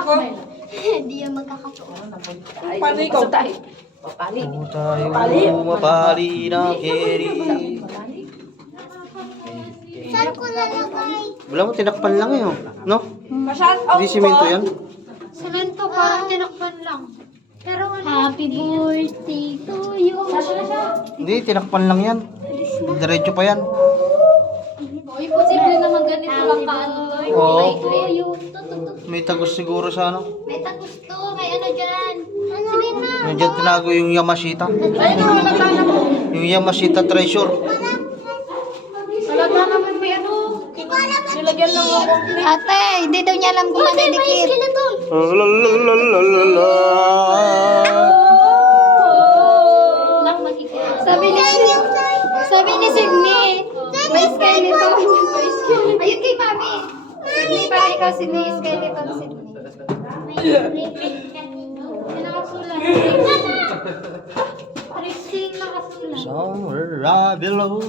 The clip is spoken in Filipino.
ako. Hindi yan magkakatuwa. Paano ikaw? Papali. Tayo mapali na keri. Saan ko lalagay? Wala mo, tinakpan lang eh, oh. No? Shout out Hindi simento yan. Semento, parang tinakpan lang. Pero happy birthday to you. Hindi, tinakpan lang yan. Diretso pa yan. Uy, posible naman ganito lang paano. Oo. Ay, May tagos siguro sa ano. may tagus to, may ano dyan. Sige na. Nandiyan tinago yung Yamashita. Ay, no, halata naman. Yung Yamashita treasure. Halata naman may ano. Nilagyan lang ako. Ate, hindi daw niya alam kung ano dikit. Lalalala. Sabi ni Sydney, may skeleton. Ayun kay Mami. Sydney, parang ikaw Sydney, skeleton Sydney. May nakasulat. Christine nakasulat. Somewhere I belong.